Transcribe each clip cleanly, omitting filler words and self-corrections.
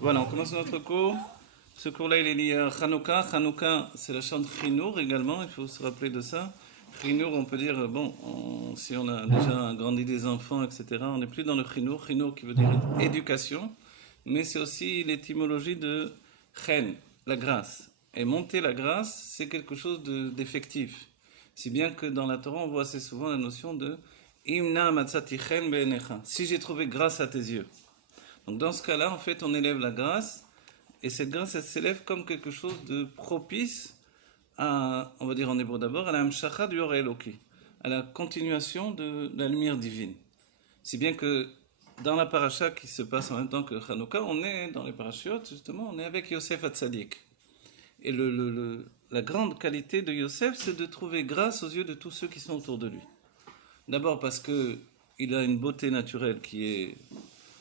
Voilà, on commence notre cours. Ce cours-là, il est lié à Hanouka. Hanouka, c'est la chante Chinour également, il faut se rappeler de ça. Chinour, on peut dire, bon, si on a déjà grandi des enfants, etc., on n'est plus dans le Chinour. Chinour qui veut dire éducation, mais c'est aussi l'étymologie de Chen, la grâce. Et monter la grâce, c'est quelque chose d'effectif. Si bien que dans la Torah, on voit assez souvent la notion de Imna matzati chen be'enecha. Si j'ai trouvé grâce à tes yeux. Donc dans ce cas-là, en fait, on élève la grâce, et cette grâce, elle s'élève comme quelque chose de propice à, on va dire en hébreu d'abord, à la hamshacha du Or Eloki, à la continuation de la lumière divine. Si bien que dans la paracha qui se passe en même temps que Hanouka, on est dans les parachutes, justement, on est avec Yosef Hatzadik. Et la grande qualité de Yosef, c'est de trouver grâce aux yeux de tous ceux qui sont autour de lui. D'abord parce que il a une beauté naturelle qui est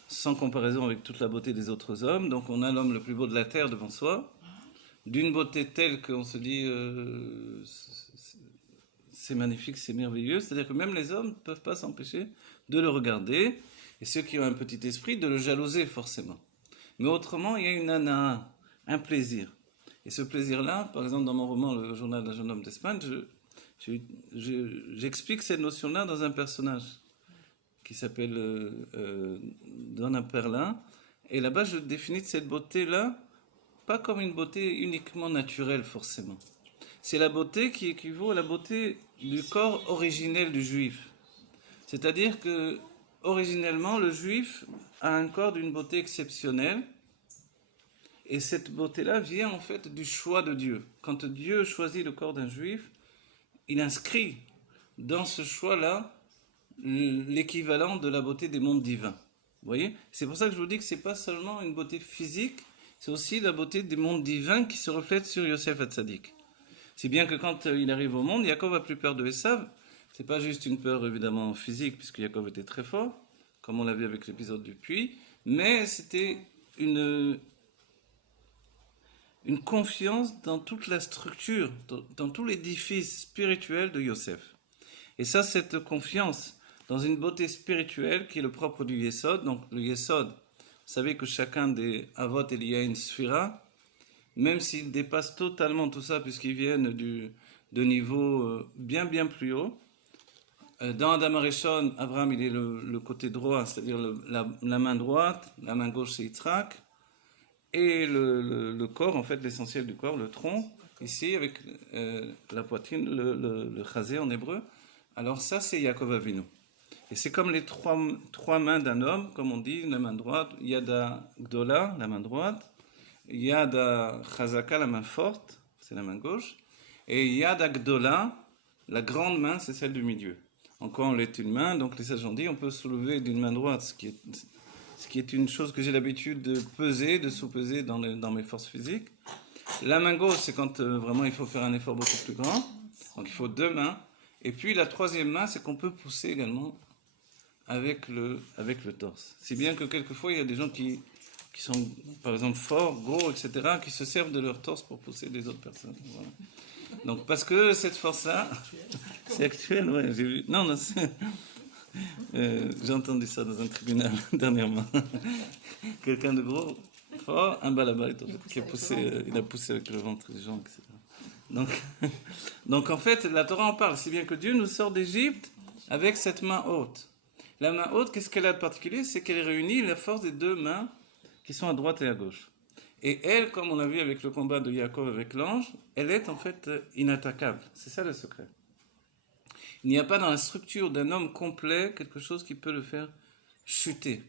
sans comparaison avec toute la beauté des autres hommes. Donc on a l'homme le plus beau de la terre devant soi, d'une beauté telle qu'on se dit c'est magnifique, c'est merveilleux. C'est-à-dire que même les hommes ne peuvent pas s'empêcher de le regarder, et ceux qui ont un petit esprit, de le jalouser forcément. Mais autrement, il y a une anaa, un plaisir. Et ce plaisir-là, par exemple dans mon roman Le journal d'un jeune homme d'Espagne, j'explique cette notion-là dans un personnage qui s'appelle Donna Perlin. Et là-bas, je définis cette beauté-là, pas comme une beauté uniquement naturelle, forcément. C'est la beauté qui équivaut à la beauté du corps originel du juif. C'est-à-dire que, originellement, le juif a un corps d'une beauté exceptionnelle, et cette beauté-là vient en fait du choix de Dieu. Quand Dieu choisit le corps d'un juif, il inscrit dans ce choix-là l'équivalent de la beauté des mondes divins. Vous voyez? C'est pour ça que je vous dis que ce n'est pas seulement une beauté physique, c'est aussi la beauté des mondes divins qui se reflètent sur Yosef Hatzadik. Si bien que quand il arrive au monde, Yaakov a plus peur de Esav. C'est pas juste une peur évidemment physique, puisque Yaakov était très fort, comme on l'a vu avec l'épisode du puits, mais c'était une confiance dans toute la structure, dans tout l'édifice spirituel de Yosef. Et ça, cette confiance dans une beauté spirituelle qui est le propre du Yesod. Donc le Yesod, vous savez que chacun des Avot, il y a une sphira, même s'ils dépassent totalement tout ça, puisqu'ils viennent de niveaux bien bien plus haut. Dans Adam Arishon, Abraham, il est le côté droit, c'est-à-dire la main droite, la main gauche c'est Yitzhak, et le corps, en fait, l'essentiel du corps, le tronc, ici, avec la poitrine, le chazé en hébreu. Alors ça, c'est Yaakov Avinu. Et c'est comme les trois mains d'un homme, comme on dit, la main droite, Yada Gdola, la main droite, Yada Chazaka, la main forte, c'est la main gauche, et Yada Gdola, la grande main, c'est celle du milieu. En quoi on est une main, donc les sages ont dit, on peut soulever d'une main droite, ce qui est une chose que j'ai l'habitude de peser, de sous-peser dans mes forces physiques. La main gauche, c'est quand vraiment il faut faire un effort beaucoup plus grand, donc il faut deux mains. Et puis la troisième main, c'est qu'on peut pousser également avec le torse. Si bien que quelquefois, il y a des gens qui sont, par exemple, forts, gros, etc., qui se servent de leur torse pour pousser des autres personnes. Voilà. Donc, parce que cette force-là, c'est actuel, ouais, j'ai vu. Non, j'ai entendu ça dans un tribunal dernièrement. Quelqu'un de gros, fort, un balabait, qui a poussé, il a poussé avec le ventre des gens, etc. Donc en fait, la Torah en parle, si bien que Dieu nous sort d'Égypte avec cette main haute. La main haute, qu'est-ce qu'elle a de particulier? C'est qu'elle réunit la force des deux mains qui sont à droite et à gauche. Et elle, comme on a vu avec le combat de Yaakov avec l'ange, elle est en fait inattaquable. C'est ça le secret. Il n'y a pas dans la structure d'un homme complet quelque chose qui peut le faire chuter.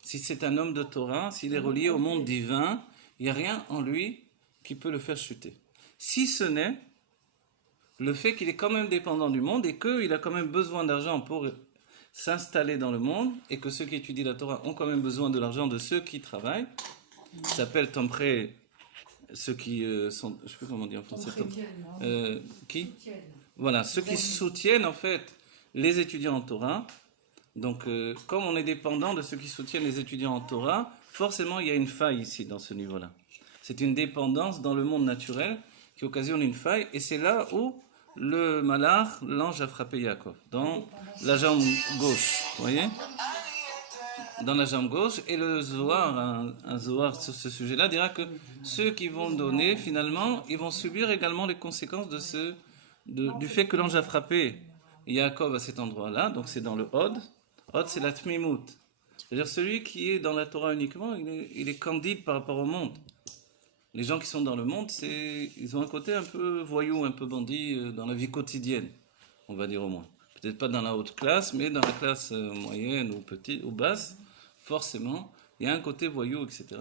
Si c'est un homme de Torah, s'il est relié au monde divin, il n'y a rien en lui qui peut le faire chuter. Si ce n'est le fait qu'il est quand même dépendant du monde et qu'il a quand même besoin d'argent pour s'installer dans le monde, et que ceux qui étudient la Torah ont quand même besoin de l'argent de ceux qui travaillent. Ça s'appelle Tompré, ceux qui sont, je ne sais plus comment dire en français. Qui Voilà, ceux qui soutiennent en fait les étudiants en Torah. Donc, comme on est dépendant de ceux qui soutiennent les étudiants en Torah, forcément il y a une faille ici dans ce niveau-là. C'est une dépendance dans le monde naturel qui occasionne une faille, et c'est là où le malach, l'ange, a frappé Yaakov, dans la jambe gauche, vous voyez? dans la jambe gauche, et le Zohar, un Zohar sur ce sujet-là, dira que ceux qui vont donner, finalement, ils vont subir également les conséquences du fait que l'ange a frappé Yaakov à cet endroit-là, donc c'est dans le Hod. Hod, c'est la Tmimout. C'est-à-dire celui qui est dans la Torah uniquement, il est candide par rapport au monde. Les gens qui sont dans le monde, ils ont un côté un peu voyou, un peu bandit dans la vie quotidienne, on va dire au moins. Peut-être pas dans la haute classe, mais dans la classe moyenne ou petite ou basse, forcément, il y a un côté voyou, etc.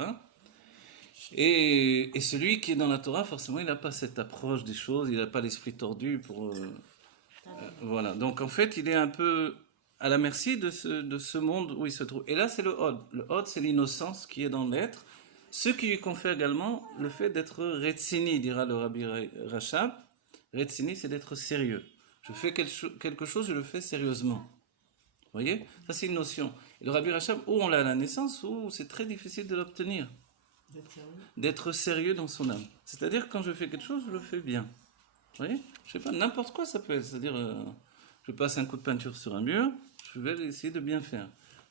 Et celui qui est dans la Torah, forcément, il n'a pas cette approche des choses, il n'a pas l'esprit tordu pour... voilà. Donc en fait, il est un peu à la merci de ce monde où il se trouve. Et là, c'est le Hod. Le Hod, c'est l'innocence qui est dans l'être. Ce qui lui confère également le fait d'être Retzini, dira le Rabbi Rachab. Retzini, c'est d'être sérieux. Je fais quelque chose, je le fais sérieusement. Vous voyez? Ça, c'est une notion. Et le Rabbi Rachab, où on l'a à la naissance, où c'est très difficile de l'obtenir. D'être sérieux dans son âme. C'est-à-dire, quand je fais quelque chose, je le fais bien. Vous voyez? Je sais pas, n'importe quoi ça peut être. C'est-à-dire, je passe un coup de peinture sur un mur, je vais essayer de bien faire.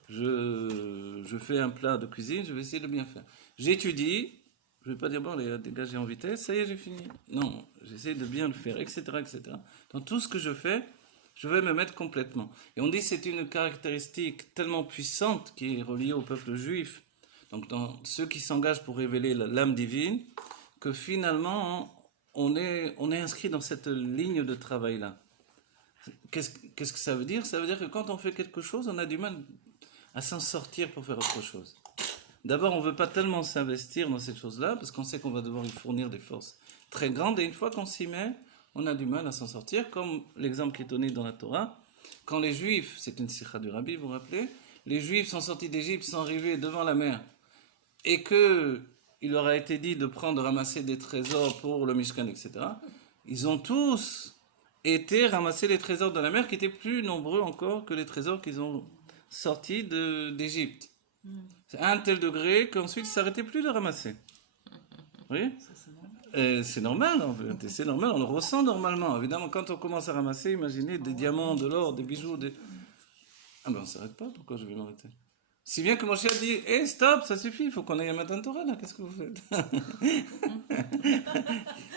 Je fais un plat de cuisine, je vais essayer de bien faire. J'étudie, je ne vais pas dire, bon, les gars, j'ai en vitesse, ça y est, j'ai fini. Non, j'essaie de bien le faire, etc., etc. Dans tout ce que je fais, je vais me mettre complètement. Et on dit que c'est une caractéristique tellement puissante qui est reliée au peuple juif, donc dans ceux qui s'engagent pour révéler l'âme divine, que finalement, on est inscrit dans cette ligne de travail-là. Qu'est-ce que ça veut dire? Ça veut dire que quand on fait quelque chose, on a du mal à s'en sortir pour faire autre chose. D'abord, on ne veut pas tellement s'investir dans cette chose-là, parce qu'on sait qu'on va devoir y fournir des forces très grandes, et une fois qu'on s'y met, on a du mal à s'en sortir, comme l'exemple qui est donné dans la Torah. Quand les Juifs, c'est une sikha du Rabbi, vous vous rappelez, les Juifs sont sortis d'Égypte, sont arrivés devant la mer, et qu'il leur a été dit de ramasser des trésors pour le Mishkan, etc., ils ont tous été ramasser les trésors de la mer, qui étaient plus nombreux encore que les trésors qu'ils ont sortis d'Égypte. C'est à un tel degré qu'ensuite, ils ne s'arrêtaient plus de ramasser. Oui, c'est normal, en fait. C'est normal, on le ressent normalement. Évidemment, quand on commence à ramasser, imaginez des diamants, de l'or, des bijoux, Ah ben, on ne s'arrête pas, pourquoi je vais m'arrêter? Si bien que mon chien dit, hey, stop, ça suffit, il faut qu'on aille à Matan Torah, là, qu'est-ce que vous faites?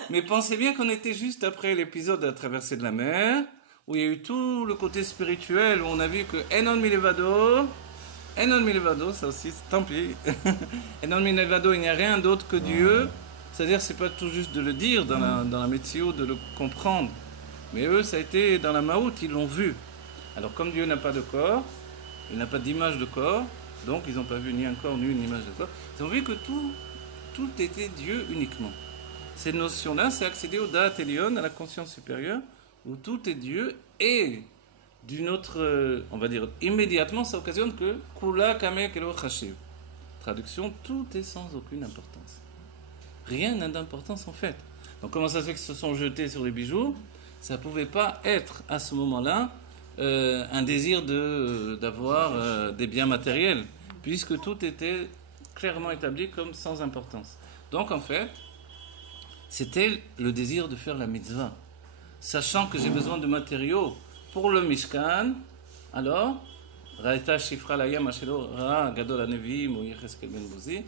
Mais pensez bien qu'on était juste après l'épisode de la traversée de la mer, où il y a eu tout le côté spirituel, où on a vu que Enon Milevado, ça aussi, tant pis. Enon Milevado, il n'y a rien d'autre que Dieu. C'est-à-dire, c'est pas tout juste de le dire dans la météo, de le comprendre. Mais eux, ça a été dans la Maout, ils l'ont vu. Alors, comme Dieu n'a pas de corps, il n'a pas d'image de corps, donc ils n'ont pas vu ni un corps, ni une image de corps. Ils ont vu que tout était Dieu uniquement. Cette notion-là, c'est accéder au Da'at Elyon, à la conscience supérieure, où tout est Dieu, et d'une autre, on va dire, immédiatement, ça occasionne que Kula Kamek Elo Chashiv. Traduction, tout est sans aucune importance. Rien n'a d'importance en fait. Donc comment ça se fait qu'ils se sont jetés sur les bijoux? Ça ne pouvait pas être à ce moment-là un désir d'avoir des biens matériels, puisque tout était clairement établi comme sans importance. Donc en fait, c'était le désir de faire la mitzvah. Sachant que j'ai besoin de matériaux pour le Mishkan, alors, Raïta Shifra Layam Ashelo Ra Gadol Anevim ou Yecheskel Ben Bouzi,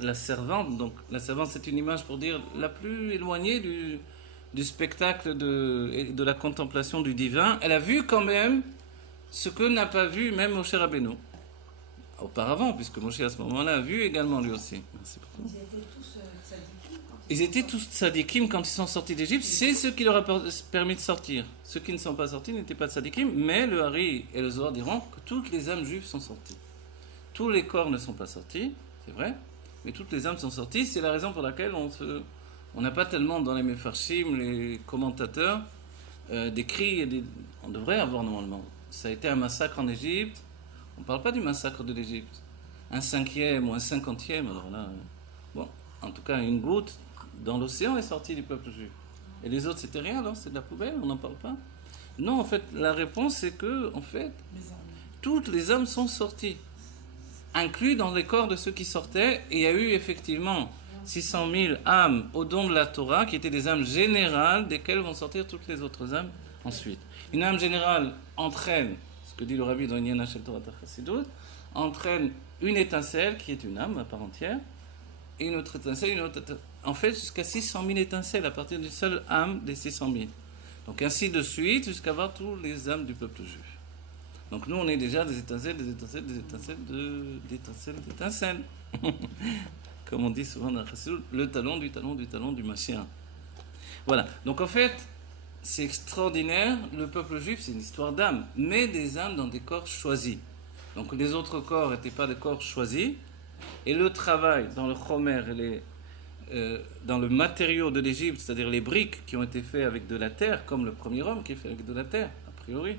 la servante, donc la servante c'est une image pour dire la plus éloignée du spectacle de la contemplation du divin, elle a vu quand même ce que n'a pas vu même Moshe Rabbeinu. Auparavant, puisque Moshe à ce moment-là a vu également lui aussi. Ils étaient tous tzadikim quand ils sont sortis d'Égypte, c'est ce qui leur a permis de sortir. Ceux qui ne sont pas sortis n'étaient pas tzadikim, mais le Hari et le Zohar diront que toutes les âmes juives sont sorties. Tous les corps ne sont pas sortis, c'est vrai, mais toutes les âmes sont sorties. C'est la raison pour laquelle on n'a pas tellement dans les Mefarshim, les commentateurs, décrit, on devrait avoir normalement. Ça a été un massacre en Égypte, on ne parle pas du massacre de l'Égypte. Un 5e ou un 50e, alors là, bon, en tout cas une goutte dans l'océan est sortie du peuple juif. Et les autres, c'était rien alors? C'est de la poubelle? On n'en parle pas? Non, en fait, la réponse c'est que, en fait, toutes les âmes sont sorties, inclus dans les corps de ceux qui sortaient, et il y a eu effectivement 600 000 âmes au don de la Torah, qui étaient des âmes générales, desquelles vont sortir toutes les autres âmes ensuite. Une âme générale entraîne, ce que dit le Rabbi dans Inyan Shel Torah Chassidut, entraîne une étincelle qui est une âme à part entière, et une autre étincelle, une autre étincelle. En fait, jusqu'à 600 000 étincelles à partir d'une seule âme des 600 000. Donc ainsi de suite, jusqu'à voir tous les âmes du peuple juif. Donc nous, on est déjà des étincelles, des étincelles, des étincelles, d'étincelles, d'étincelles. Comme on dit souvent dans la Chassidut, le talon du talon du talon du Mashiach. Voilà. Donc en fait, c'est extraordinaire. Le peuple juif, c'est une histoire d'âmes, mais des âmes dans des corps choisis. Donc les autres corps n'étaient pas des corps choisis. Et le travail dans le chomer et dans le matériau de l'Égypte, c'est-à-dire les briques qui ont été faites avec de la terre, comme le premier homme qui est fait avec de la terre, a priori.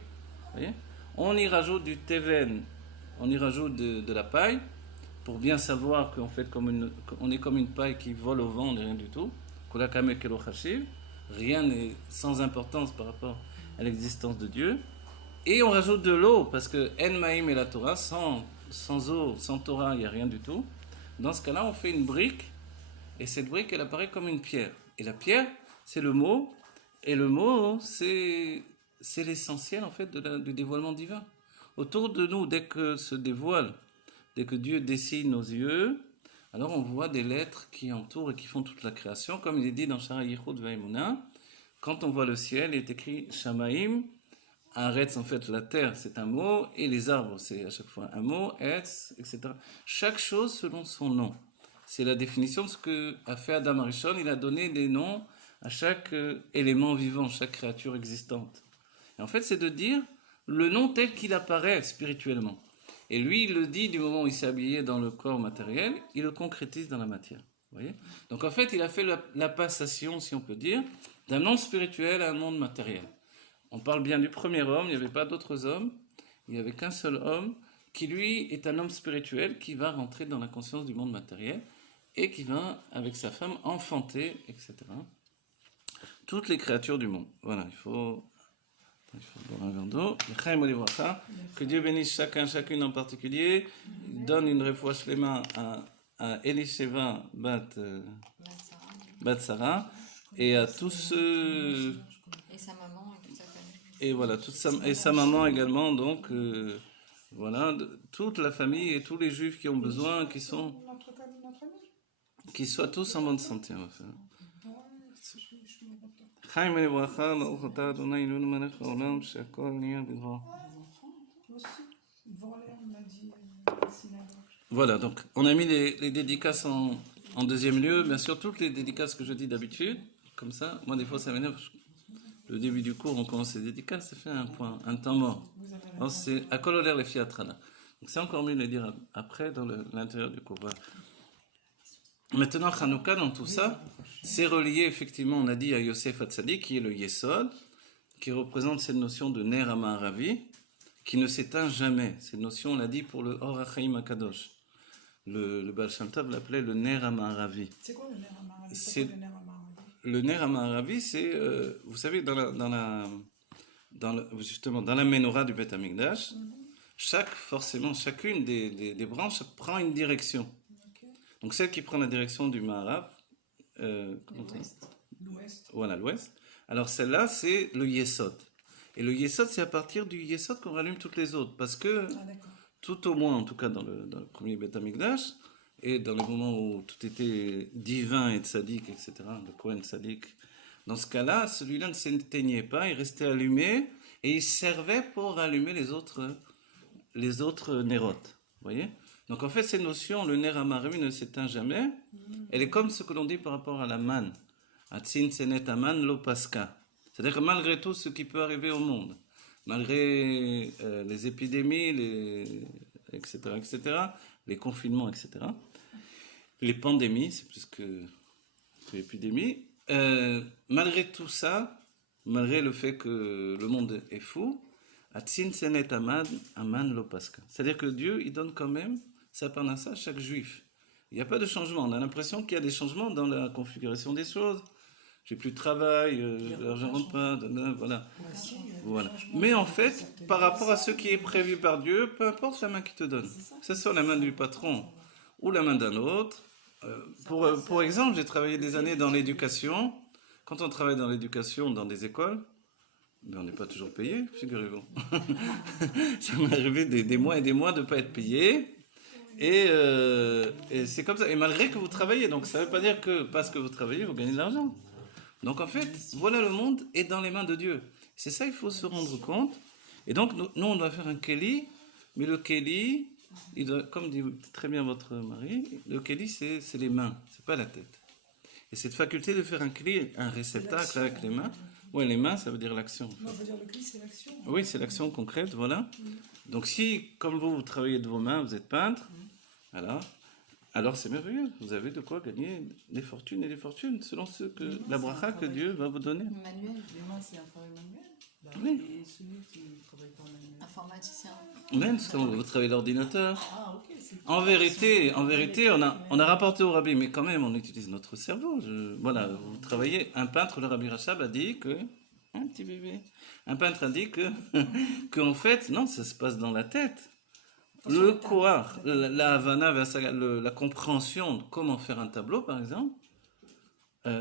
Voyez, on y rajoute du teven, on y rajoute de la paille, pour bien savoir qu'on fait on est comme une paille qui vole au vent, on n'est rien du tout. Rien n'est sans importance par rapport à l'existence de Dieu. Et on rajoute de l'eau, parce que En Maïm et la Torah, sans eau, sans Torah, il n'y a rien du tout. Dans ce cas-là, on fait une brique, et cette brique, elle apparaît comme une pierre. Et la pierre, c'est le mot, et le mot, c'est l'essentiel, en fait, du dévoilement divin. Autour de nous, dès que se dévoile, dès que Dieu dessine nos yeux, alors on voit des lettres qui entourent et qui font toute la création, comme il est dit dans Shara Yichud Ve'emuna. Quand on voit le ciel, il est écrit Shamaim, Aretz, en fait, la terre, c'est un mot, et les arbres, c'est à chaque fois un mot, Etz, etc. Chaque chose selon son nom. C'est la définition de ce que a fait Adam Arishon. Il a donné des noms à chaque élément vivant, chaque créature existante. Et en fait, c'est de dire le nom tel qu'il apparaît spirituellement. Et lui, il le dit du moment où il s'est habillé dans le corps matériel, il le concrétise dans la matière. Vous voyez ? Donc en fait, il a fait la passation, si on peut dire, d'un monde spirituel à un monde matériel. On parle bien du premier homme, il n'y avait pas d'autres hommes, il n'y avait qu'un seul homme, qui lui est un homme spirituel qui va rentrer dans la conscience du monde matériel et qui va, avec sa femme, enfanter, etc. toutes les créatures du monde. Voilà, il faut boire un verre d'eau. Que Dieu bénisse chacune en particulier, donne une refouach shlema à Elisheva Bat Sarah et à tous ceux... Et sa maman et toute sa famille. Et voilà, et sa maman également, donc voilà, toute la famille et tous les juifs qui ont besoin, qui soient tous en bonne santé. On va faire. Voilà, donc on a mis les dédicaces en deuxième lieu, bien sûr toutes les dédicaces que je dis d'habitude, comme ça, moi des fois ça m'énerve. Le début du cours, on commence les dédicaces, ça fait un temps mort. Alors, c'est à colorer les fiatrana. Donc c'est encore mieux de les dire après dans l'intérieur du cours. Voilà. Maintenant, Hanouka, dans tout ça, c'est relié effectivement, on a dit à Yosef Hatzadik, qui est le Yesod, qui représente cette notion de Ner HaMa'aravi, qui ne s'éteint jamais. Cette notion, on l'a dit pour le Or HaChaim HaKadosh. Le Baal Shem Tov l'appelait le Ner HaMa'aravi. C'est quoi le Ner HaMa'aravi? Le Ner HaMa'aravi, c'est, vous savez, justement, dans la menorah du Beth Amikdash, chacune des branches prend une direction. Okay. Donc celle qui prend la direction du Ma'arav, l'ouest. Voilà, l'ouest. Alors celle-là, c'est le Yesod. Et le Yesod, c'est à partir du Yesod qu'on rallume toutes les autres. Parce que, tout au moins, en tout cas dans le premier Beth Amikdash, et dans le moment où tout était divin et tzaddik, etc., le Kohen tzaddik, dans ce cas-là, celui-là ne s'éteignait pas, il restait allumé, et il servait pour allumer les autres nérotes. Vous voyez ? Donc en fait, cette notion, le ner HaMa'aravi ne s'éteint jamais, elle est comme ce que l'on dit par rapport à la manne. Atzin senet aman lo paska. C'est-à-dire que malgré tout ce qui peut arriver au monde, malgré les épidémies, etc., les confinements, etc., les pandémies, c'est plus que l'épidémie, malgré tout ça, malgré le fait que le monde est fou, Atzin senet aman lo paska. C'est-à-dire que Dieu, il donne quand même sa parnassa à chaque juif. Il n'y a pas de changement. On a l'impression qu'il y a des changements dans la configuration des choses. J'ai plus de travail, l'argent ne rentre pas, voilà. Voilà. Mais en fait, par rapport à ce qui est prévu par Dieu, peu importe la main qu'il te donne, que ce soit la main du patron ou la main d'un autre. Pour exemple, j'ai travaillé des années dans l'éducation. Quand on travaille dans l'éducation, dans des écoles, Mais on n'est pas toujours payé, figurez-vous. Ça m'est arrivé des mois et des mois de ne pas être payé. Et c'est comme ça. Et malgré que vous travaillez, donc ça ne veut pas dire que parce que vous travaillez, vous gagnez de l'argent. Donc en fait, voilà, le monde est dans les mains de Dieu. C'est ça, il faut se rendre compte. Et donc, nous on doit faire un Kéli, mais le Kéli, comme dit très bien votre mari, le Kéli, c'est les mains, c'est pas la tête. Et cette faculté de faire un Kéli, un réceptacle avec les mains, ouais, les mains, ça veut dire l'action. Non, je veux dire, le Kéli, c'est l'action. Oui, c'est l'action concrète, voilà. Donc si, comme vous travaillez de vos mains, vous êtes peintre, alors c'est merveilleux. Vous avez de quoi gagner des fortunes et des fortunes, selon la bracha que Dieu va vous donner. Manuel, Les mains, c'est un travail manuel. Oui. Et celui qui ne travaille pas manuel. informaticien. Même si vous travaillez l'ordinateur. Ah, ok. En vérité, on a rapporté au rabbi, mais quand même, on utilise notre cerveau. Voilà, vous travaillez. Un peintre, le rabbi Rachab, a dit que... Un petit bébé. Un peintre a dit qu'en fait, non, ça se passe dans la tête. Le koar, la havana, la compréhension de comment faire un tableau, par exemple,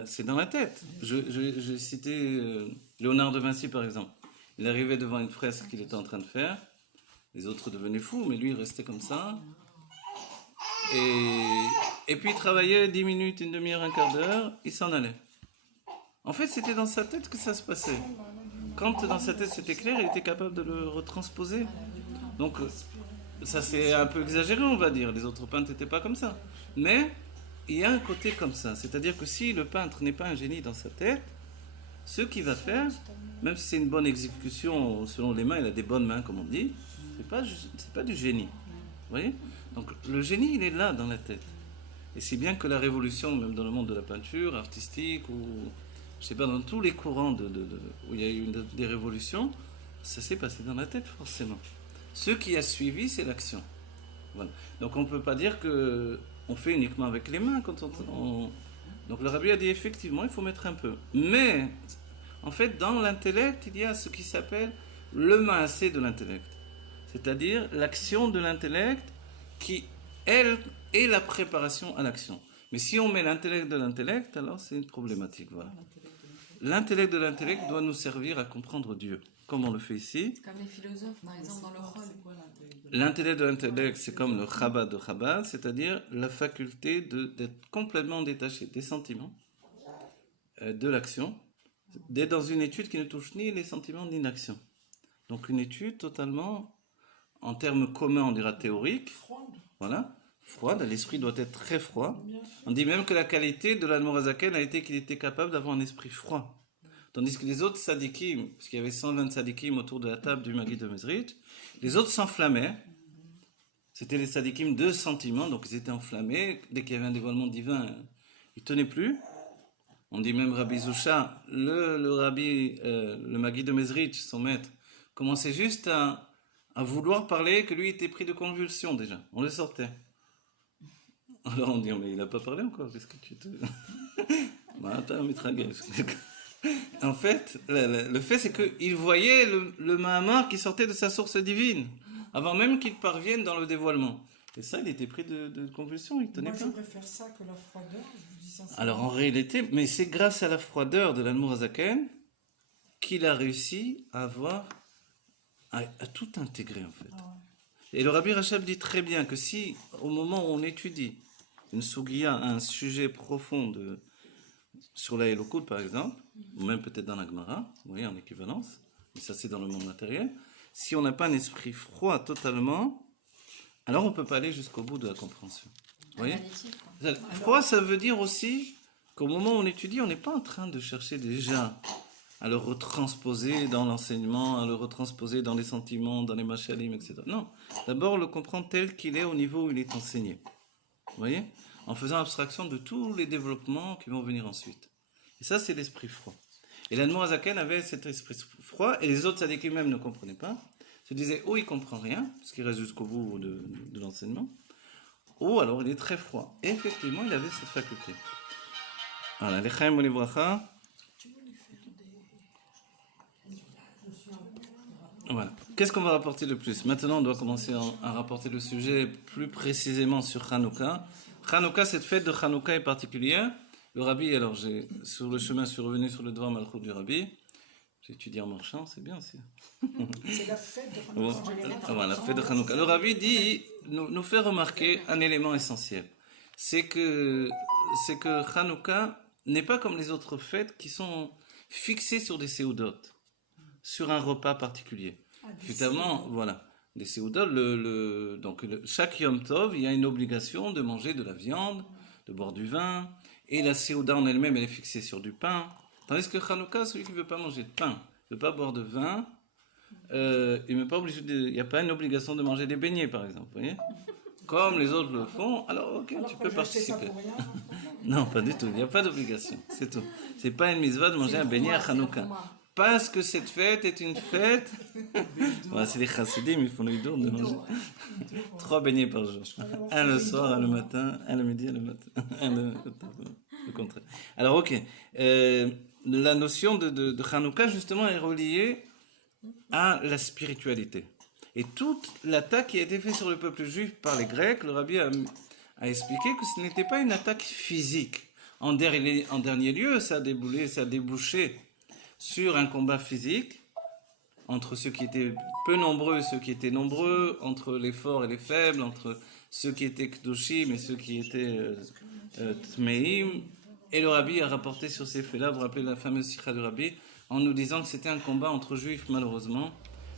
c'est dans la tête. J'ai cité Léonard de Vinci, par exemple. Il arrivait devant une fresque qu'il était en train de faire. Les autres devenaient fous, mais lui, il restait comme ça. Et puis, il travaillait 10 minutes, une demi-heure, un quart d'heure, il s'en allait. En fait, c'était dans sa tête que ça se passait. Quand dans sa tête c'était clair, il était capable de le retransposer. Donc, ça c'est un peu exagéré, on va dire. Les autres peintres n'étaient pas comme ça. Mais il y a un côté comme ça. C'est-à-dire que si le peintre n'est pas un génie dans sa tête, ce qu'il va faire, même si c'est une bonne exécution selon les mains, il a des bonnes mains, comme on dit, c'est pas du génie. Vous voyez? Donc, le génie, il est là dans la tête. Et c'est bien que la révolution, même dans le monde de la peinture artistique, ou je sais pas, dans tous les courants où il y a eu des révolutions, ça s'est passé dans la tête forcément. Ce qui a suivi, c'est l'action. Voilà. Donc on ne peut pas dire que on fait uniquement avec les mains quand Donc le rabbi a dit effectivement, il faut mettre un peu. Mais en fait, dans l'intellect, il y a ce qui s'appelle le maasé de l'intellect. C'est-à-dire l'action de l'intellect qui, elle, est la préparation à l'action. Mais si on met l'intellect de l'intellect, alors c'est une problématique. Voilà. L'intellect de l'intellect doit nous servir à comprendre Dieu, comme on le fait ici. Comme les philosophes, par exemple, dans le rôle. L'intellect de l'intellect, c'est comme le Chabad de Chabad, c'est-à-dire la faculté d'être complètement détaché des sentiments, de l'action, d'être dans une étude qui ne touche ni les sentiments ni l'action. Donc une étude totalement, en termes communs, on dira théorique, voilà, froide, l'esprit doit être très froid. On dit même que la qualité de l'Admorazaken a été qu'il était capable d'avoir un esprit froid. Tandis que les autres sadikim, parce qu'il y avait 120 sadikim autour de la table du Maguid de Mezrit, les autres s'enflammaient. C'était les sadikim de sentiments, donc ils étaient enflammés. Dès qu'il y avait un dévoilement divin, ils ne tenaient plus. On dit même Rabbi Zusha, le Maguid de Mezrit, son maître, commençait juste à vouloir parler, que lui était pris de convulsions déjà. On le sortait. Alors on dit, mais il n'a pas parlé encore, qu'est-ce que tu te... En fait, le fait c'est qu'il voyait le Mahamar qui sortait de sa source divine, avant même qu'il parvienne dans le dévoilement. Et ça, il était pris de convulsions, il tenait pas. Moi, je préfère ça que la froideur, je vous dis sincèrement. Alors en réalité, mais c'est grâce à la froideur de l'Admorazaken qu'il a réussi à tout intégrer en fait. Et le Rabbi Rachab dit très bien que si, au moment où on étudie une Sugiya, un sujet profond sur la Elokut par exemple, ou même peut-être dans la Gemara, vous voyez, en équivalence, mais ça c'est dans le monde matériel, si on n'a pas un esprit froid totalement, alors on ne peut pas aller jusqu'au bout de la compréhension. Vous voyez ? Froid, ça veut dire aussi qu'au moment où on étudie, on n'est pas en train de chercher déjà à le retransposer dans l'enseignement, à le retransposer dans les sentiments, dans les machalim, etc. Non, d'abord le comprendre tel qu'il est au niveau où il est enseigné. Vous voyez ? En faisant abstraction de tous les développements qui vont venir ensuite. Et ça, c'est l'esprit froid. Et l'Admorazaken avait cet esprit froid, et les autres sadikim même ne comprenaient pas, se disaient, il ne comprend rien, parce qu'il reste jusqu'au bout de l'enseignement, alors il est très froid. Et effectivement, il avait cette faculté. Voilà, l'Echaim Olivracha. Voilà. Qu'est-ce qu'on va rapporter de plus ? Maintenant, on doit commencer à rapporter le sujet plus précisément sur Hanouka. Hanouka, cette fête de Hanouka est particulière. Le Rabbi, alors sur le chemin, je suis revenu sur le Dvar Malchut du Rabbi. Si tu dis en marchant, c'est bien aussi. C'est la fête de Bon, Hanouka. voilà, la fête de Hanouka. Le Rabbi dit, nous fait remarquer un élément essentiel. C'est que Hanouka n'est pas comme les autres fêtes qui sont fixées sur des séoudotes, sur un repas particulier. Évidemment, voilà, des séoudotes, chaque Yom Tov, il y a une obligation de manger de la viande, de boire du vin, et la séouda en elle-même, elle est fixée sur du pain. Tandis que Hanouka, celui qui ne veut pas manger de pain, ne veut pas boire de vin, il n'y a pas une obligation de manger des beignets, par exemple, vous voyez? Comme les autres le font, alors ok, Alors tu que peux j'ai acheté ça participer. pour rien. Non, pas du tout, il n'y a pas d'obligation, c'est tout. C'est pas une mitzvah de manger un beignet à Hanouka. Parce que cette fête est une fête. Voilà, c'est les chassidim, ils font le hidour de manger 3 beignets par jour. Un le soir, un le matin, un le midi, un le matin. Le contraire. Alors, ok. La notion de Hanouka, justement, est reliée à la spiritualité. Et toute l'attaque qui a été faite sur le peuple juif par les Grecs, le Rabbi a expliqué que ce n'était pas une attaque physique. En dernier lieu, ça a débouché sur un combat physique entre ceux qui étaient peu nombreux et ceux qui étaient nombreux, entre les forts et les faibles, entre ceux qui étaient Kedoshim et ceux qui étaient Tmeim. Et le Rabbi a rapporté sur ces faits-là, vous vous rappelez la fameuse Sikha du Rabbi, en nous disant que c'était un combat entre juifs, malheureusement,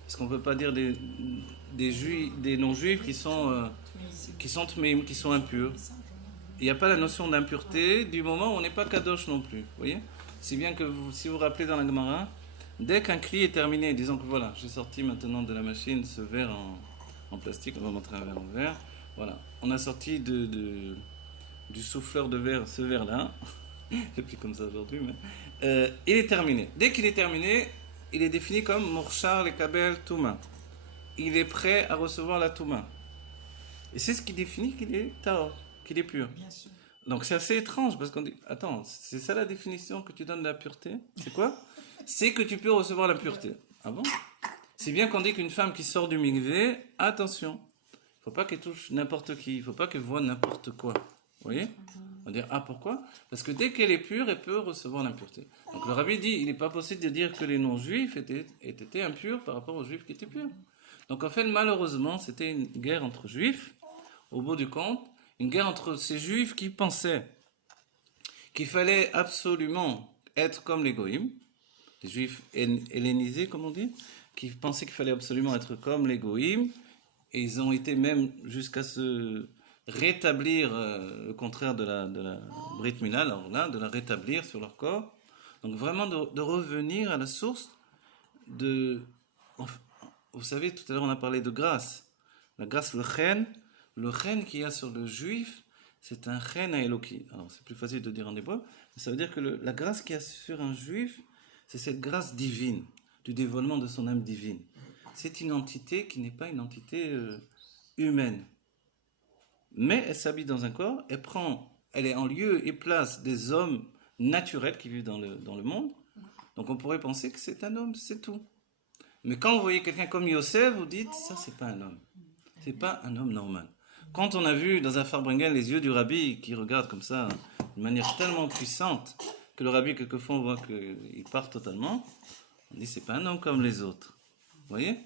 parce qu'on ne peut pas dire des non-juifs qui sont Tmeim, qui sont impurs. Il n'y a pas la notion d'impureté du moment où on n'est pas Kadosh non plus, vous voyez? Si bien que si vous vous rappelez dans la Gemara, dès qu'un cri est terminé, disons que voilà, j'ai sorti maintenant de la machine ce verre en plastique, on va montrer un verre en verre, voilà, on a sorti du souffleur de verre ce verre-là, c'est plus comme ça aujourd'hui, mais il est terminé. Dès qu'il est terminé, il est défini comme Morchar le Kabel Touma. Il est prêt à recevoir la Touma. Et c'est ce qui définit qu'il est Taor, qu'il est pur. Bien sûr. Donc c'est assez étrange parce qu'on dit, attends, c'est ça la définition que tu donnes de la pureté? C'est quoi? C'est que tu peux recevoir la pureté. Ah bon? C'est bien qu'on dit qu'une femme qui sort du mikvé, attention, il ne faut pas qu'elle touche n'importe qui, il ne faut pas qu'elle voie n'importe quoi. Vous voyez? On va dire, ah pourquoi? Parce que dès qu'elle est pure, elle peut recevoir l'impureté. Donc le Rabbi dit, il n'est pas possible de dire que les non-juifs étaient impurs par rapport aux juifs qui étaient purs. Donc en fait, malheureusement, c'était une guerre entre juifs, au bout du compte, une guerre entre ces juifs qui pensaient qu'il fallait absolument être comme les goïms, les juifs hellénisés, comme on dit, qui pensaient qu'il fallait absolument être comme les goïms, et ils ont été même jusqu'à se rétablir le contraire de la Brit Mila, alors là, de la rétablir sur leur corps. Donc vraiment de revenir à la source de... Vous savez, tout à l'heure on a parlé de grâce. La grâce, le chen qu'il y a sur le juif, c'est un chen à Eloki. Alors c'est plus facile de dire en hébreu, mais ça veut dire que la grâce qu'il y a sur un juif, c'est cette grâce divine, du dévoilement de son âme divine. C'est une entité qui n'est pas une entité humaine. Mais elle s'habille dans un corps, elle est en lieu et place des hommes naturels qui vivent dans le monde. Donc on pourrait penser que c'est un homme, c'est tout. Mais quand vous voyez quelqu'un comme Yosef, vous dites, ça c'est pas un homme. C'est pas un homme normal. Quand on a vu dans un Farbrengen les yeux du Rabbi qui regarde comme ça, d'une manière tellement puissante, que le Rabbi quelquefois on voit qu'il part totalement, on dit c'est pas un homme comme les autres. Vous voyez?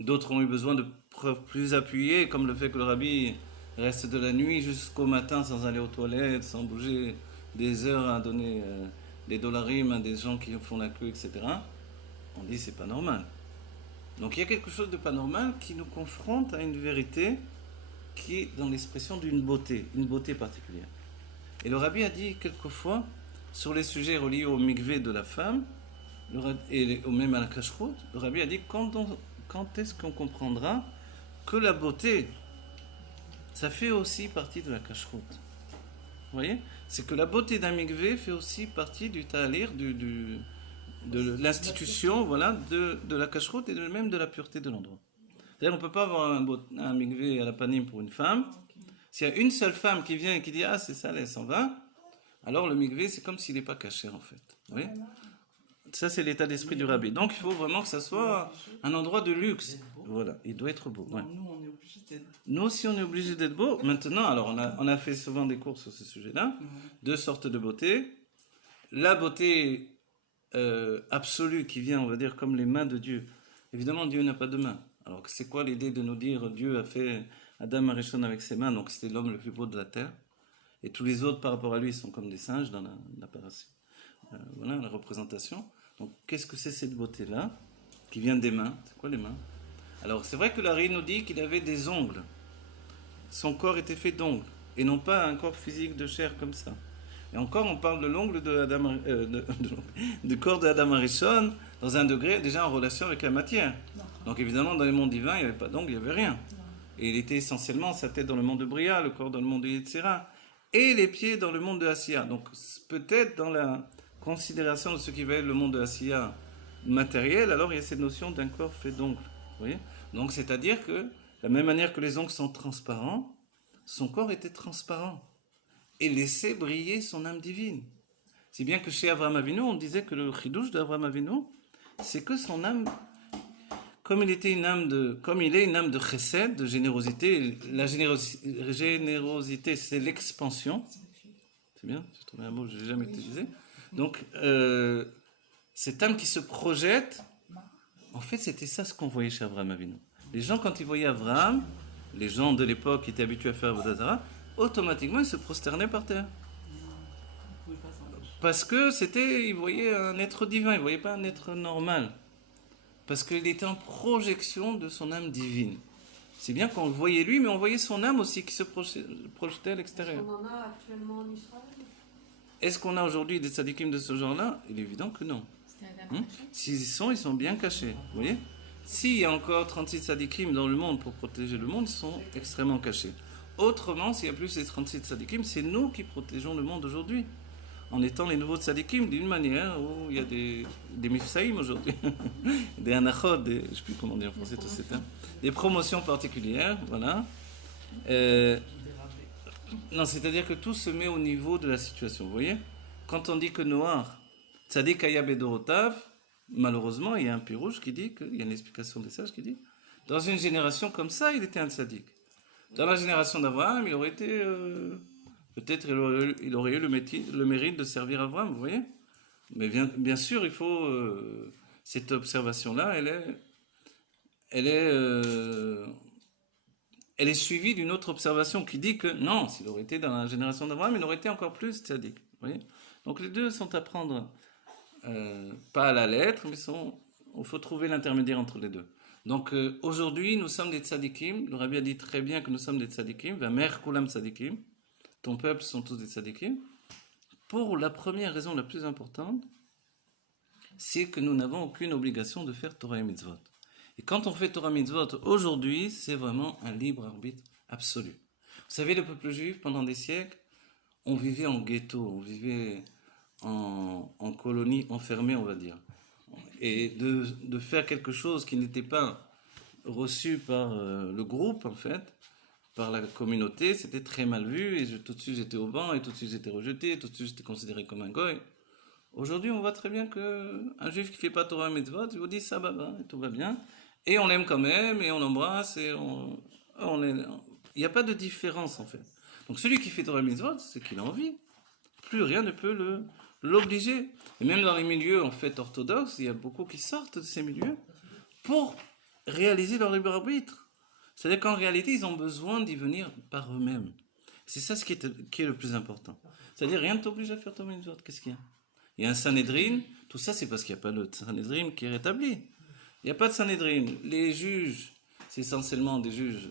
D'autres ont eu besoin de preuves plus appuyées, comme le fait que le Rabbi reste de la nuit jusqu'au matin sans aller aux toilettes, sans bouger des heures à donner des dollarimes à des gens qui font la queue, etc. On dit c'est pas normal. Donc il y a quelque chose de pas normal qui nous confronte à une vérité qui est dans l'expression d'une beauté particulière. Et le Rabbi a dit quelquefois, sur les sujets reliés au mikvé de la femme, et même à la kashrut, le Rabbi a dit quand est-ce qu'on comprendra que la beauté, ça fait aussi partie de la kashrut. Vous voyez? C'est que la beauté d'un mikvé fait aussi partie du ta'alir, de l'institution, voilà, de la kashrut et même de la pureté de l'endroit. C'est-à-dire qu'on ne peut pas avoir un mikvé à la panim pour une femme. S'il y a une seule femme qui vient et qui dit « Ah, c'est ça, elle s'en va », alors le mikvé, c'est comme s'il n'est pas caché, en fait. Vous voyez? Ça, c'est l'état d'esprit du Rabbi. Donc, il faut vraiment que ça soit un endroit de luxe. Voilà, il doit être beau. Ouais. Nous, on est obligé d'être. Nous aussi, on est obligé d'être beau. Maintenant, alors, on a fait souvent des cours sur ce sujet-là. Deux sortes de beauté. La beauté absolu qui vient, on va dire, comme les mains de Dieu. Évidemment, Dieu n'a pas de mains. Alors, c'est quoi l'idée de nous dire Dieu a fait Adam Arishon avec ses mains, donc c'était l'homme le plus beau de la terre, et tous les autres par rapport à lui sont comme des singes dans la parasite. Voilà la représentation. Donc, qu'est-ce que c'est cette beauté-là qui vient des mains? C'est quoi les mains? Alors, c'est vrai que l'Ari nous dit qu'il avait des ongles. Son corps était fait d'ongles, et non pas un corps physique de chair comme ça. Et encore, on parle de l'ongle du corps de Adam Arishon dans un degré déjà en relation avec la matière. Donc évidemment, dans les mondes divins, il n'y avait pas d'ongle, il n'y avait rien. Et il était essentiellement sa tête dans le monde de Bria, le corps dans le monde de Yetzira, et les pieds dans le monde de Asiya. Donc peut-être dans la considération de ce qui va être le monde de Asiya matériel, alors il y a cette notion d'un corps fait d'ongles. Vous voyez? Donc c'est-à-dire que, de la même manière que les ongles sont transparents, son corps était transparent et laissait briller son âme divine. Si bien que chez Avraham Avinu, on disait que le chidouche d'Avraham Avinu, c'est que son âme, comme il est une âme de chesed, de générosité, la générosité c'est l'expansion. C'est bien, j'ai trouvé un mot que je n'ai jamais utilisé. Donc, cette âme qui se projette, en fait, c'était ça ce qu'on voyait chez Avraham Avinu. Les gens, quand ils voyaient Avraham, les gens de l'époque qui étaient habitués à faire Avodah Zarah, automatiquement, ils se prosternaient par terre. Parce que ils voyaient un être divin, ils ne voyaient pas un être normal. Parce qu'il était en projection de son âme divine. C'est bien qu'on le voyait lui, mais on voyait son âme aussi qui se projetait à l'extérieur. On en a actuellement en Israël? Est-ce qu'on a aujourd'hui des tzadikim de ce genre-là? Il est évident que non. S'ils y sont, ils sont bien cachés. Vous voyez? S'il y a encore 36 tzadikim dans le monde pour protéger le monde, ils sont extrêmement cachés. Autrement, s'il y a plus de 36 tzadikim, c'est nous qui protégeons le monde aujourd'hui. En étant les nouveaux tzadikim, d'une manière où il y a des mifsaïm aujourd'hui, des anachot, je ne sais plus comment dire en français tout ces termes, des promotions particulières, voilà. Non, c'est-à-dire que tout se met au niveau de la situation, vous voyez? Quand on dit que Noir, tzadik aya bedorotav, malheureusement, il y a un pirouge qui dit, il y a une explication des sages qui dit, dans une génération comme ça, il était un tzadik. Dans la génération d'Abraham, il aurait été... peut-être il aurait eu le mérite de servir Abraham, vous voyez? Mais bien sûr, il faut... cette observation-là, elle est suivie d'une autre observation qui dit que non, s'il aurait été dans la génération d'Abraham, il aurait été encore plus tzaddik. Vous voyez? Donc les deux sont à prendre, pas à la lettre, mais il faut trouver l'intermédiaire entre les deux. Donc aujourd'hui, nous sommes des tzadikim. Le Rabbi a dit très bien que nous sommes des tzadikim. Vamer kulam tzadikim. Ton peuple sont tous des tzadikim. Pour la première raison la plus importante, c'est que nous n'avons aucune obligation de faire Torah et Mitzvot. Et quand on fait Torah et Mitzvot, aujourd'hui, c'est vraiment un libre arbitre absolu. Vous savez, le peuple juif, pendant des siècles, on vivait en ghetto, on vivait en colonie enfermée, on va dire. Et de faire quelque chose qui n'était pas reçu par le groupe, en fait, par la communauté, c'était très mal vu, et tout de suite j'étais au banc, et tout de suite j'étais rejeté, et tout de suite j'étais considéré comme un goy. Aujourd'hui, on voit très bien qu'un juif qui ne fait pas Torah et Mitzvot, il vous dit ça va, et tout va bien, et on l'aime quand même, et on l'embrasse, et il n'y a pas de différence en fait. Donc celui qui fait Torah et Mitzvot, c'est qu'il a envie. Plus rien ne peut l'obliger. Et même dans les milieux en fait orthodoxes, il y a beaucoup qui sortent de ces milieux pour réaliser leur libre arbitre. C'est-à-dire qu'en réalité, ils ont besoin d'y venir par eux-mêmes. C'est ça ce qui est le plus important. C'est-à-dire, rien ne t'oblige à faire Torah et Mitzvot. Qu'est-ce qu'il y a? Il y a un Sanhedrin. Tout ça, c'est parce qu'il n'y a pas le Sanhedrin qui est rétabli. Il n'y a pas de Sanhedrin. Les juges, c'est essentiellement des juges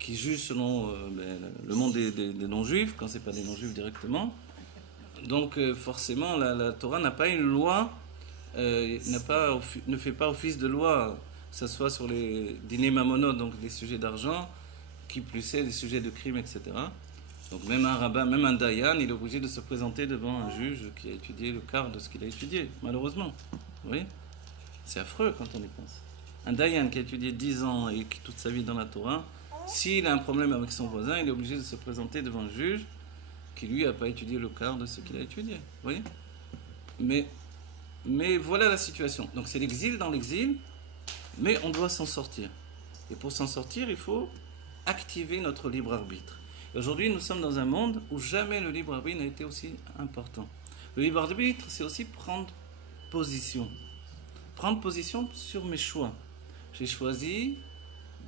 qui jugent selon le monde des non-juifs, quand ce n'est pas des non-juifs directement. Donc, forcément, la Torah n'a pas une loi, ne fait pas office de loi, que ce soit sur les dîners mamonotes, donc des sujets d'argent, qui plus est des sujets de crime, etc. Donc même un rabbin, même un dayan, il est obligé de se présenter devant un juge qui a étudié le quart de ce qu'il a étudié, malheureusement. Vous voyez? C'est affreux quand on y pense. Un dayan qui a étudié 10 ans et qui toute sa vie dans la Torah, s'il a un problème avec son voisin, il est obligé de se présenter devant un juge qui lui n'a pas étudié le quart de ce qu'il a étudié. Vous voyez? Mais voilà la situation. Donc c'est l'exil dans l'exil, mais on doit s'en sortir. Et pour s'en sortir, il faut activer notre libre arbitre. Aujourd'hui, nous sommes dans un monde où jamais le libre arbitre n'a été aussi important. Le libre arbitre, c'est aussi prendre position. Prendre position sur mes choix. J'ai choisi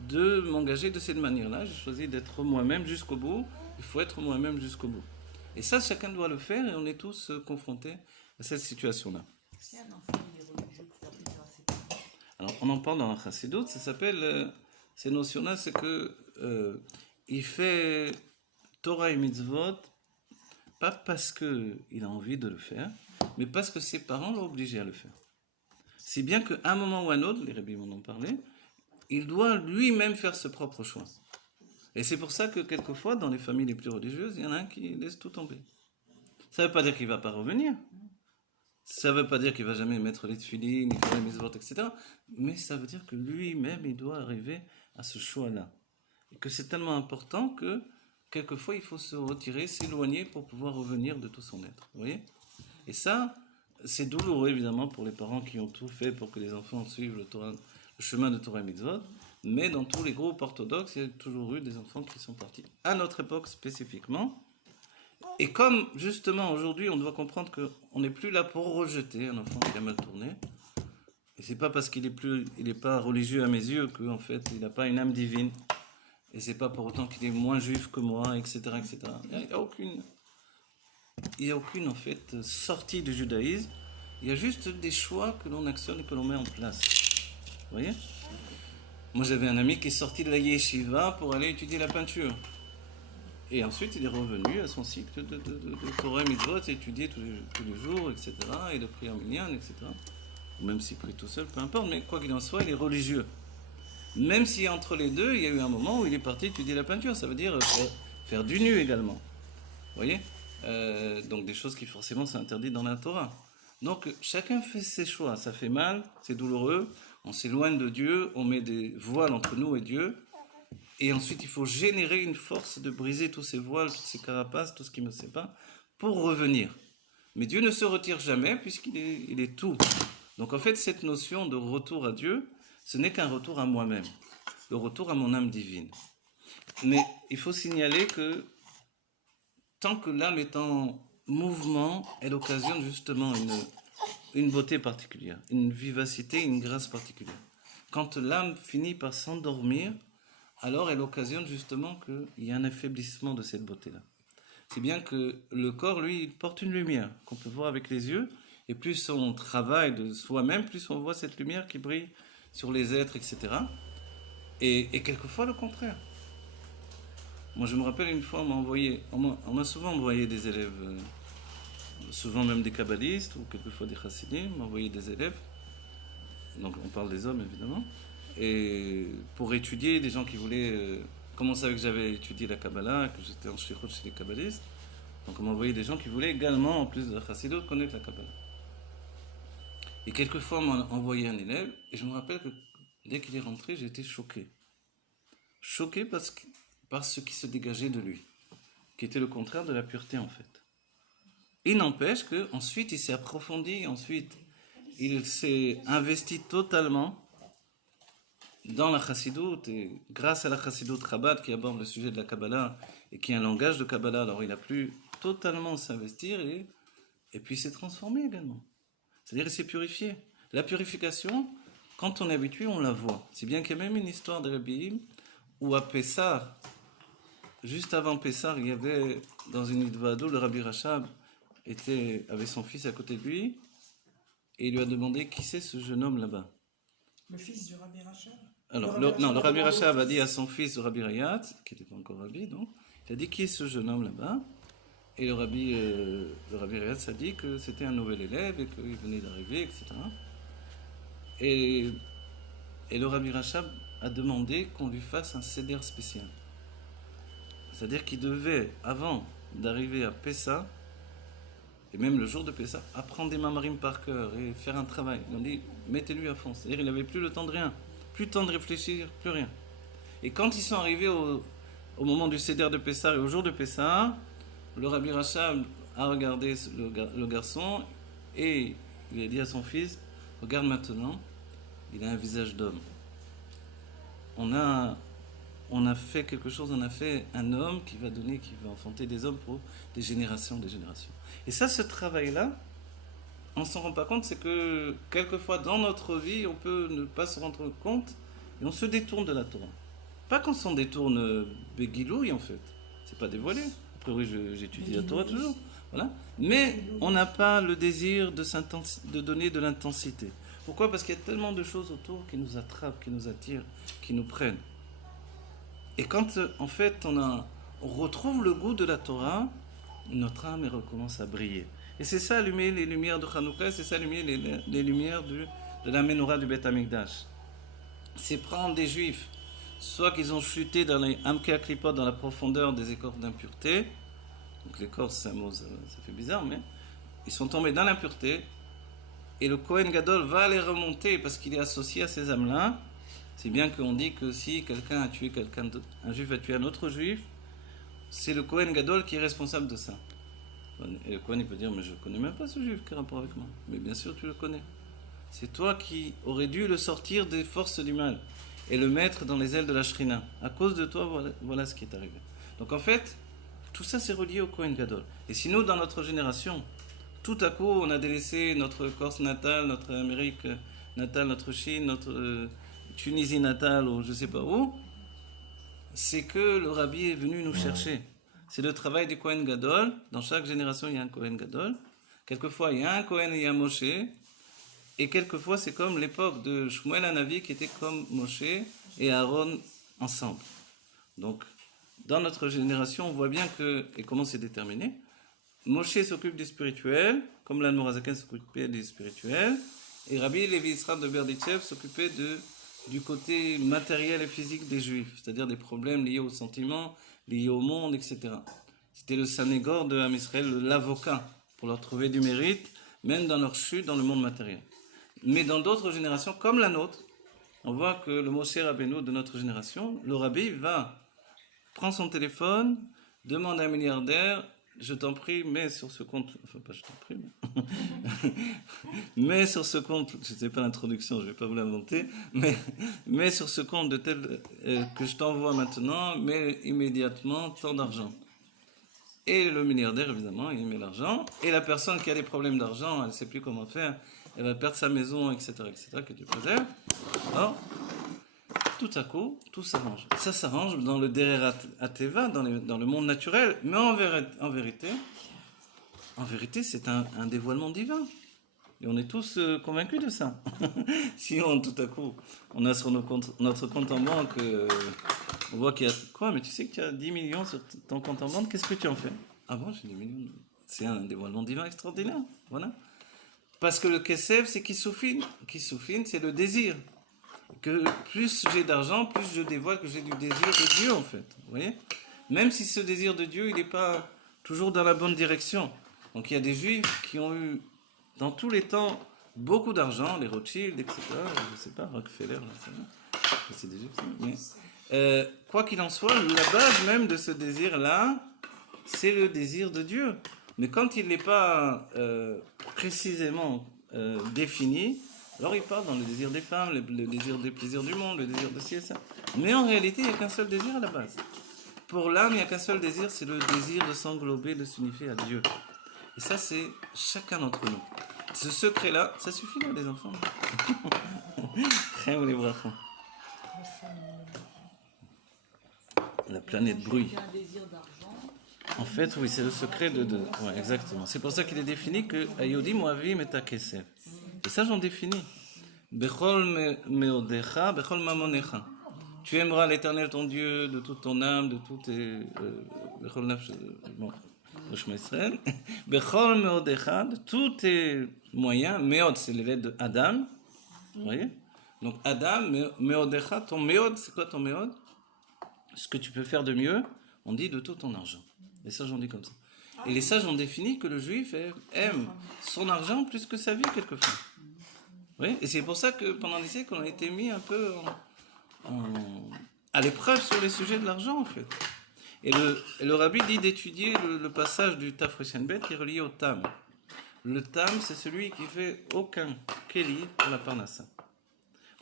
de m'engager de cette manière-là. J'ai choisi d'être moi-même jusqu'au bout. Il faut être moi-même jusqu'au bout. Et ça, chacun doit le faire et on est tous confrontés à cette situation-là. Si un enfant il est religieux, tu t'appliques à ses parents. Alors, on en parle dans la Chassidoute, ça s'appelle, ces notions-là, c'est que il fait Torah et mitzvot, pas parce qu'il a envie de le faire, mais parce que ses parents l'ont obligé à le faire. Si bien qu'à un moment ou à un autre, les rabbis m'en ont parlé, il doit lui-même faire ce propre choix. Et c'est pour ça que quelquefois, dans les familles les plus religieuses, il y en a un qui laisse tout tomber. Ça ne veut pas dire qu'il ne va pas revenir. Ça ne veut pas dire qu'il ne va jamais mettre les tefilines, ni faire les mitzvot, etc. Mais ça veut dire que lui-même, il doit arriver à ce choix-là. Et que c'est tellement important que, quelquefois, il faut se retirer, s'éloigner pour pouvoir revenir de tout son être. Vous voyez ? Et ça, c'est douloureux, évidemment, pour les parents qui ont tout fait pour que les enfants suivent le chemin de Torah et mitzvot. Mais dans tous les groupes orthodoxes, il y a toujours eu des enfants qui sont partis. À notre époque spécifiquement. Et comme, justement, aujourd'hui, on doit comprendre qu'on n'est plus là pour rejeter un enfant qui a mal tourné. Et c'est pas parce qu'il est pas religieux à mes yeux qu'en fait, il n'a pas une âme divine. Et c'est pas pour autant qu'il est moins juif que moi, etc., etc. Il n'y a aucune, en fait, sortie du judaïsme. Il y a juste des choix que l'on actionne et que l'on met en place. Vous voyez ? Moi, j'avais un ami qui est sorti de la yeshiva pour aller étudier la peinture. Et ensuite, il est revenu à son cycle de Torah et Mitzvot, étudier tous les jours, etc., et de prière minyan, etc. Ou même s'il prie tout seul, peu importe, mais quoi qu'il en soit, il est religieux. Même si entre les deux, il y a eu un moment où il est parti étudier la peinture, ça veut dire faire du nu également. Vous voyez ? Donc des choses qui forcément sont interdites dans la Torah. Donc chacun fait ses choix, ça fait mal, c'est douloureux, on s'éloigne de Dieu, on met des voiles entre nous et Dieu, et ensuite il faut générer une force de briser tous ces voiles, toutes ces carapaces, tout ce qui me sépare, pour revenir. Mais Dieu ne se retire jamais puisqu'il est tout. Donc en fait cette notion de retour à Dieu, ce n'est qu'un retour à moi-même, le retour à mon âme divine. Mais il faut signaler que tant que l'âme est en mouvement, elle occasionne justement une beauté particulière, une vivacité, une grâce particulière. Quand l'âme finit par s'endormir, alors elle occasionne justement qu'il y a un affaiblissement de cette beauté-là. C'est bien que le corps, lui, il porte une lumière qu'on peut voir avec les yeux, et plus on travaille de soi-même, plus on voit cette lumière qui brille sur les êtres, etc. Et quelquefois le contraire. Moi, je me rappelle une fois, on m'a souvent envoyé des élèves, souvent même des kabbalistes, ou quelquefois des chassidim, m'envoyaient des élèves, donc on parle des hommes évidemment, et pour étudier, des gens qui voulaient, comme on savait que j'avais étudié la Kabbalah, que j'étais en shlichut chez les kabbalistes, donc on m'envoyait des gens qui voulaient également, en plus de la chassidoute, connaître la Kabbalah. Et quelquefois, on m'a envoyé un élève, et je me rappelle que dès qu'il est rentré, j'ai été choqué. Choqué par ce qui se dégageait de lui, qui était le contraire de la pureté en fait. Il n'empêche qu'ensuite il s'est approfondi, ensuite il s'est investi totalement dans la chassidoute, et grâce à la chassidoute Chabad qui aborde le sujet de la Kabbalah et qui est un langage de Kabbalah, alors il a pu totalement s'investir et puis il s'est transformé également. C'est-à-dire il s'est purifié. La purification, quand on est habitué, on la voit. C'est bien qu'il y a même une histoire de Rabbi où à Pessah, juste avant Pessah, il y avait dans une Idvado, le Rabbi Rachab avait son fils à côté de lui et il lui a demandé qui c'est ce jeune homme là-bas. Le fils du Rabbi Rachab. Alors, le Rabbi Rachab a dit à son fils, le Rabbi Rayat, qui n'était pas encore Rabbi, donc, il a dit qui est ce jeune homme là-bas. Et le Rabbi Rayat a dit que c'était un nouvel élève et qu'il venait d'arriver, etc. Et le Rabbi Rachab a demandé qu'on lui fasse un seder spécial. C'est-à-dire qu'il devait, avant d'arriver à Pessah, et même le jour de Pessah, apprendre des mamarim par cœur et faire un travail. Ils ont dit, mettez-lui à fond. C'est-à-dire qu'il n'avait plus le temps de rien, plus le temps de réfléchir, plus rien. Et quand ils sont arrivés au moment du seder de Pessah et au jour de Pessah, le Rabbi Rachab a regardé le garçon et il a dit à son fils, regarde maintenant, il a un visage d'homme. On a on a fait quelque chose, on a fait un homme qui va donner, qui va enfanter des hommes pour des générations, des générations. Et ça, ce travail-là, on ne s'en rend pas compte, c'est que quelquefois dans notre vie, on peut ne pas se rendre compte et on se détourne de la Torah. Pas qu'on s'en détourne béguilouille en fait, c'est pas dévoilé. Après oui, j'étudie la Torah toujours, voilà. Mais on n'a pas le désir de donner de l'intensité. Pourquoi? Parce qu'il y a tellement de choses autour qui nous attrapent, qui nous attirent, qui nous prennent. Et quand en fait on retrouve le goût de la Torah, notre âme elle recommence à briller. Et c'est ça allumer les lumières de Hanouka, c'est ça allumer les lumières de la menorah du Beth Amikdash. C'est prendre des juifs, soit qu'ils ont chuté dans les Amkei Klipot, dans la profondeur des écorces d'impureté. Donc l'écorce, c'est un mot, ça fait bizarre, mais ils sont tombés dans l'impureté. Et le Kohen Gadol va les remonter parce qu'il est associé à ces âmes-là. C'est bien qu'on dit que si quelqu'un a tué un juif a tué un autre juif, c'est le Kohen Gadol qui est responsable de ça. Et le Kohen il peut dire, mais je ne connais même pas ce juif, quel rapport avec moi? Mais bien sûr tu le connais. C'est toi qui aurais dû le sortir des forces du mal et le mettre dans les ailes de la Shrina. À cause de toi, voilà ce qui est arrivé. Donc en fait, tout ça c'est relié au Kohen Gadol. Et si nous, dans notre génération, tout à coup, on a délaissé notre Corse natale, notre Amérique natale, notre Chine, notre Tunisie natale, ou je ne sais pas où, c'est que le Rabbi est venu nous chercher. C'est le travail du Kohen Gadol. Dans chaque génération, il y a un Kohen Gadol. Quelquefois, il y a un Kohen et il y a un Moshe. Et quelquefois, c'est comme l'époque de Shmuel Hanavi qui était comme Moshe et Aaron ensemble. Donc, dans notre génération, on voit bien que, et comment c'est déterminé, Moshe s'occupe du spirituel, comme l'Admor HaZaken s'occupait du spirituel, et Rabbi Levi Yitzhak de Berditchev s'occupait du côté matériel et physique des Juifs, c'est-à-dire des problèmes liés aux sentiments, liés au monde, etc. C'était le Sanégor de Am Israël, l'avocat, pour leur trouver du mérite, même dans leur chute dans le monde matériel. Mais dans d'autres générations, comme la nôtre, on voit que le Moshe Rabbeinu de notre génération, le Rabbi prend son téléphone, demande à un milliardaire, je t'en prie, mets sur ce compte, enfin pas je t'en prie, mais mets sur ce compte, je ne sais pas l'introduction, je ne vais pas vous l'inventer, mais mets sur ce compte de tel que je t'envoie maintenant, mets immédiatement tant d'argent. Et le milliardaire, évidemment, il met l'argent, et la personne qui a des problèmes d'argent, elle ne sait plus comment faire, elle va perdre sa maison, etc., que tu préserves. Alors, tout à coup, tout s'arrange. Ça s'arrange dans le Derer Ateva, dans le monde naturel, mais en vérité, c'est un dévoilement divin. Et on est tous convaincus de ça. Si tout à coup, on a sur notre compte en banque, on voit qu'il y a... Quoi? Mais tu sais que tu as 10 millions sur ton compte en banque, qu'est-ce que tu en fais? Ah bon, j'ai 10 millions. C'est un dévoilement divin extraordinaire. Voilà. Parce que le Kesef, c'est Kissoufine. Kissoufine, c'est le désir. Que plus j'ai d'argent, plus je dévoile que j'ai du désir de Dieu, en fait. Vous voyez? Même si ce désir de Dieu, il n'est pas toujours dans la bonne direction. Donc il y a des Juifs qui ont eu, dans tous les temps, beaucoup d'argent, les Rothschild, etc. Je ne sais pas, Rockefeller, c'est des Juifs, mais quoi qu'il en soit, la base même de ce désir-là, c'est le désir de Dieu. Mais quand il n'est pas précisément défini, alors il part dans le désir des femmes, le désir des plaisirs du monde, le désir de ci et ça. Mais en réalité, il n'y a qu'un seul désir à la base. Pour l'âme, il n'y a qu'un seul désir, c'est le désir de s'englober, de s'unifier à Dieu. Et ça, c'est chacun d'entre nous. Ce secret-là, ça suffit là, les enfants. Les brachos. La planète bruit. En fait, oui, c'est le secret de... Ouais, exactement. C'est pour ça qu'il est défini que Ayodim Moavim et Takesef. Et ça, j'en définis. Bechol meodecha, bechol mamonecha. Tu aimeras l'Éternel ton Dieu de toute ton âme, de tout tes... Bechol nafsh... Bon, Roshma Israël. Bechol meodecha, de tous tes moyens. Meod, c'est les lettres de Adam. Vous voyez? Donc Adam, meodecha, ton meod, c'est quoi ton meod? Ce que tu peux faire de mieux, on dit de tout ton argent. Les sages ont dit comme ça. Et les sages ont défini que le juif aime son argent plus que sa vie, quelquefois. Oui, et c'est pour ça que pendant des siècles, on a été mis un peu à l'épreuve sur les sujets de l'argent, en fait. Et le rabbi dit d'étudier le passage du Taf Reshenbet qui est relié au Tam. Le Tam, c'est celui qui fait aucun Kéli pour la Parnassa.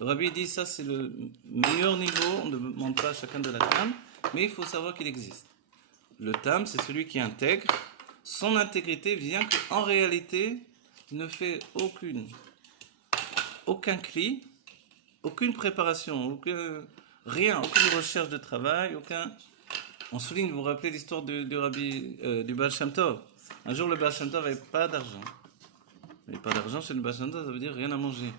Le rabbi dit ça c'est le meilleur niveau, on ne demande pas à chacun de la tam, mais il faut savoir qu'il existe. Le tam, c'est celui qui intègre. Son intégrité vient qu'en réalité, il ne fait aucun cli, aucune préparation, rien, aucune recherche de travail, On souligne, vous vous rappelez l'histoire du rabbi, du Baal Shem Tov. Un jour, le Baal Shem Tov n'avait pas d'argent. Il n'avait pas d'argent chez le Baal Shem Tov, ça veut dire rien à manger.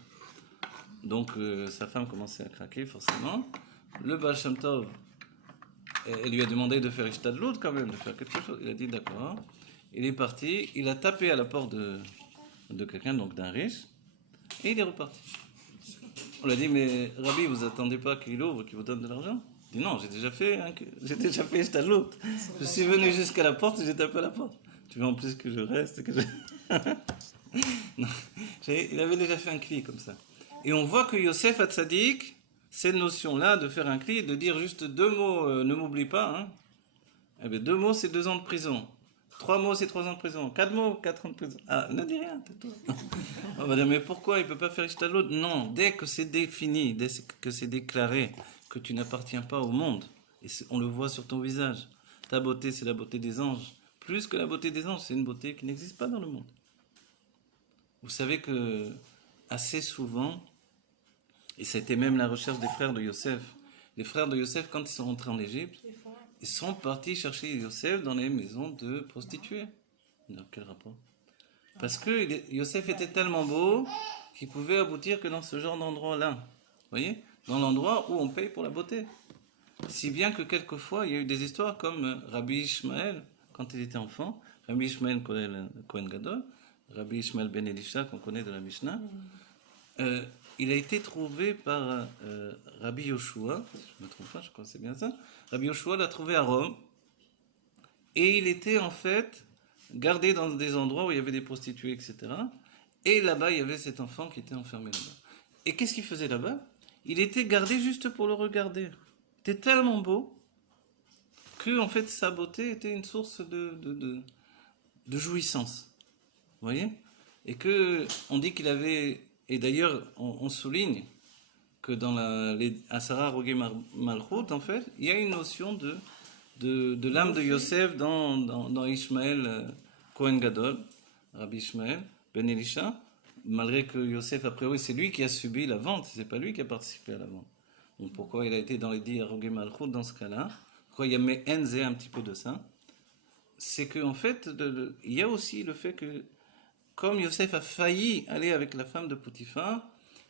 Donc, sa femme commençait à craquer, forcément. Le Baal Shem Tov, elle lui a demandé de faire Ishtadlout quand même, de faire quelque chose. Il a dit d'accord. Il est parti, il a tapé à la porte de quelqu'un, donc d'un riche, et il est reparti. On lui a dit, mais Rabbi, vous attendez pas qu'il ouvre, qu'il vous donne de l'argent? Il dit, non, j'ai déjà fait Ishtadlout. Je suis venu jusqu'à la porte et j'ai tapé à la porte. Tu veux en plus que je reste Non, il avait déjà fait un cli comme ça. Et on voit que Yosef Hatzadik, cette notion-là de faire un cli, de dire juste 2 mots, ne m'oublie pas, hein. Eh bien, 2 mots, c'est 2 ans de prison. 3 mots, c'est 3 ans de prison. 4 mots, 4 ans de prison. Ah, ne dis rien, tais-toi. On va dire, mais pourquoi il ne peut pas faire Ishtadlout? Non, dès que c'est défini, dès que c'est déclaré que tu n'appartiens pas au monde, et on le voit sur ton visage, ta beauté, c'est la beauté des anges. Plus que la beauté des anges, c'est une beauté qui n'existe pas dans le monde. Vous savez que, assez souvent, et c'était même la recherche des frères de Yosef, les frères de Yosef, quand ils sont rentrés en Égypte, ils sont partis chercher Yosef dans les maisons de prostituées. Dans quel rapport? Parce que Yosef était tellement beau qu'il pouvait aboutir que dans ce genre d'endroit-là. Vous voyez? Dans l'endroit où on paye pour la beauté. Si bien que quelquefois, il y a eu des histoires comme Rabbi Ishmael, quand il était enfant, Rabbi Ishmael Kohen Gadol, Rabbi Ishmael Ben Elisha, qu'on connaît de la Mishnah, il a été trouvé par Rabbi Yoshua, si je ne me trompe pas, je crois que c'est bien ça. Rabbi Yoshua l'a trouvé à Rome, et il était en fait gardé dans des endroits où il y avait des prostituées, etc. Et là-bas, il y avait cet enfant qui était enfermé là-bas. Et qu'est-ce qu'il faisait là-bas? Il était gardé juste pour le regarder. Il était tellement beau que en fait sa beauté était une source de jouissance. Vous voyez? Et que on dit qu'il avait, et d'ailleurs on souligne que dans les Asara Rogé Malchut, en fait, il y a une notion de l'âme de Yosef dans Ishmael Kohen Gadol, Rabbi Ishmael Ben Elisha, malgré que Yosef, a priori, c'est lui qui a subi la vente, c'est pas lui qui a participé à la vente. Donc pourquoi il a été dans les 10 Rogé Malchut dans ce cas-là? Pourquoi il y a Enze un petit peu de ça? C'est qu'en fait, il y a aussi le fait que, comme Yosef a failli aller avec la femme de Potiphar,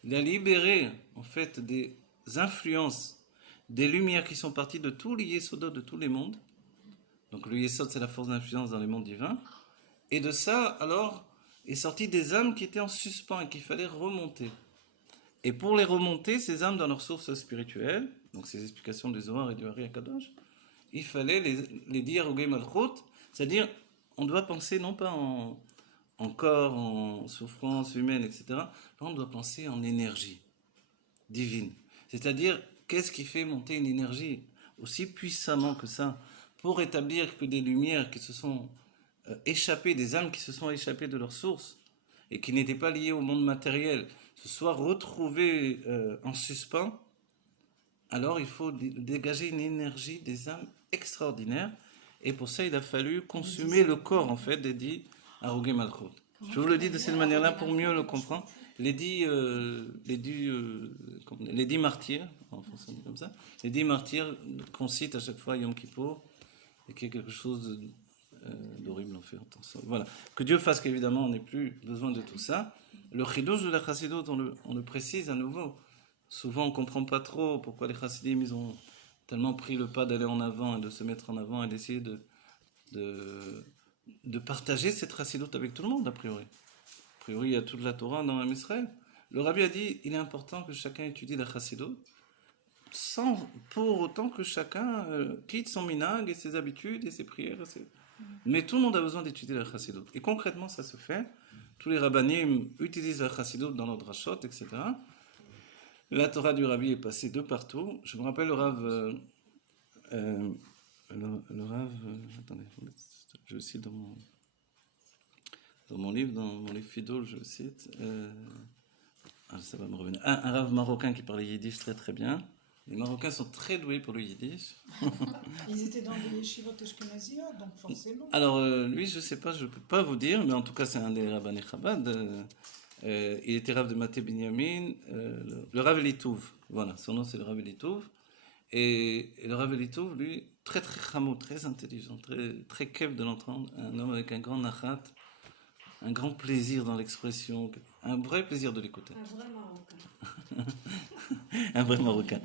il a libéré en fait des influences, des lumières qui sont parties de tous les Yesodot de tous les mondes. Donc le Yesod, c'est la force d'influence dans les mondes divins. Et de ça, alors, est sorti des âmes qui étaient en suspens et qu'il fallait remonter. Et pour les remonter, ces âmes dans leur source spirituelle, donc ces explications du Zohar et du Hari HaKadosh, il fallait les dire au Gay Malchut, c'est-à-dire, on doit penser non pas en corps, en souffrance humaine, etc. Là, on doit penser en énergie divine. C'est-à-dire, qu'est-ce qui fait monter une énergie aussi puissamment que ça pour établir que des lumières qui se sont échappées, des âmes qui se sont échappées de leur source et qui n'étaient pas liées au monde matériel, se soient retrouvées en suspens? Alors, il faut dégager une énergie des âmes extraordinaire. Et pour ça, il a fallu consumer le corps, en fait, des 10 Arogé Malchut. Je vous le dis de cette manière-là pour mieux le comprendre. Les 10 martyrs, en français on dit comme ça, les 10 martyrs qu'on cite à chaque fois à Yom Kippour, et qui est quelque chose d'horrible en fait. Voilà. Que Dieu fasse qu'évidemment on n'ait plus besoin de tout ça. Le chidouche de la chassidut, on le précise à nouveau. Souvent on ne comprend pas trop pourquoi les chassidim, ils ont tellement pris le pas d'aller en avant et de se mettre en avant et d'essayer de partager cette chassidut avec tout le monde, a priori. A priori, il y a toute la Torah dans Israël. Le rabbi a dit, il est important que chacun étudie la chassidut, sans pour autant que chacun quitte son minag et ses habitudes et ses prières. Mais tout le monde a besoin d'étudier la chassidut. Et concrètement, ça se fait. Tous les rabbanim utilisent la chassidut dans leur drashot, etc. La Torah du Rabbi est passée de partout. Je me rappelle le Rav, attendez, je le cite dans mon livre, dans mon livre Fidol, je le cite. ça va me revenir. Un Rav marocain qui parlait yiddish très très bien. Les Marocains sont très doués pour le yiddish. Ils étaient dans des yeshivot ashkenaziyot, donc forcément. Alors, lui, je sais pas, je peux pas vous dire, mais en tout cas, c'est un des rabbinés Chabad. Il était Rav de Maté Binyamin, le Rav Elitouv. Voilà, son nom c'est le Rav Elitouv. Et le Rav Elitouv, lui, très très chamou, très intelligent, très kef de l'entendre. Un homme avec un grand nachat, un grand plaisir dans l'expression, un vrai plaisir de l'écouter. Un vrai Marocain. Un vrai Marocain.